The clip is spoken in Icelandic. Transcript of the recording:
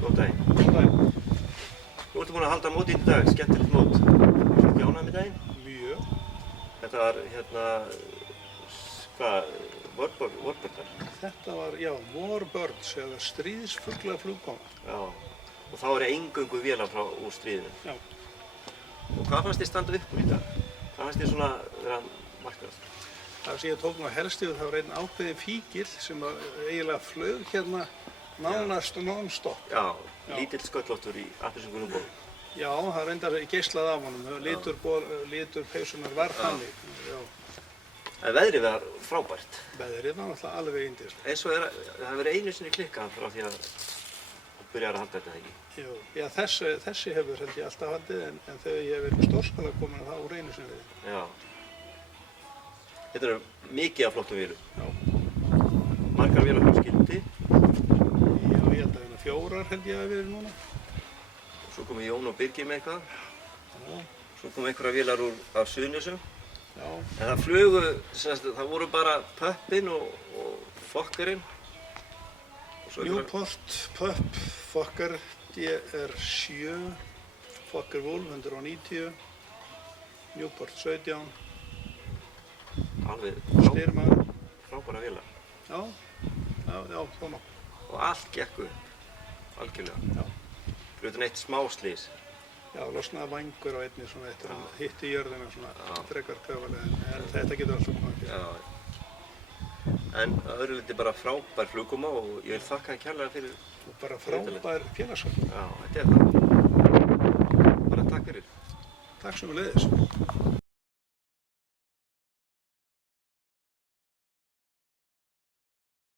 Góðan daginn. Góðan daginn. Þú ertu búin að halda mót í dag, skemmtilegt mót. Ertu ekki ánægð með daginn? Mjög. Þetta var vorbörðar? Þetta var, já, warbirds eða stríðsfuglaflugkoma. Já. Og þá eru eingöngu vélar úr stríðinu. Já. Og hvað fannst þér standa upp úr í dag? Hvað fannst þér svona vera markast? Það sem ég tók nú helst yfir, það var einn ákveðin fíkil sem eiginlega flaug hérna nánast non-stop. Já, lítill sköllóttur í appelsínugulum ból. Já, það reyndar geislað af honum. Litur peysunnar var þannig. Já. En veðrið var frábært. Veðrið var náttúrulega alveg yndislegt. Eins og það hefur verið einu sinni klikkað frá því að þú byrjar að halda þetta ekki. Já, þessi hefur held ég alltaf haldið en þegar ég hef verið stórskala komin þá úr einu sinni við. Já. Þetta eru mikið af flottum vélum. Já. Margar vélar frá skildi. Já, ég held að 4 held ég að verið núna. Svo komu Jón og Birgir með eitthvað. Já. Svo komu einhverja vélar af Suðurnesjum. Já. En það flugu, það voru bara Puppin og Fokkerinn. Newport, Pup, Fokker DR7, Fokker Wolf 190, Newport 17, Alveg Styrmaður. frábæra vélar. Já, svona. Og allt gekk upp, algjörlega. Já. Fyrir utan eitt smá slys. Já, losnaði vængur á einni svona eftir að hitti jörðina svona frekar köfulega en þetta getur alltaf komið fyrir. Já. En að öðru leyti bara frábær flugkoma og ég vil þakka hann kærlega fyrir. Og bara frábær félagsskap. Já, þetta er það. Bara takk fyrir. Takk sömuleiðis.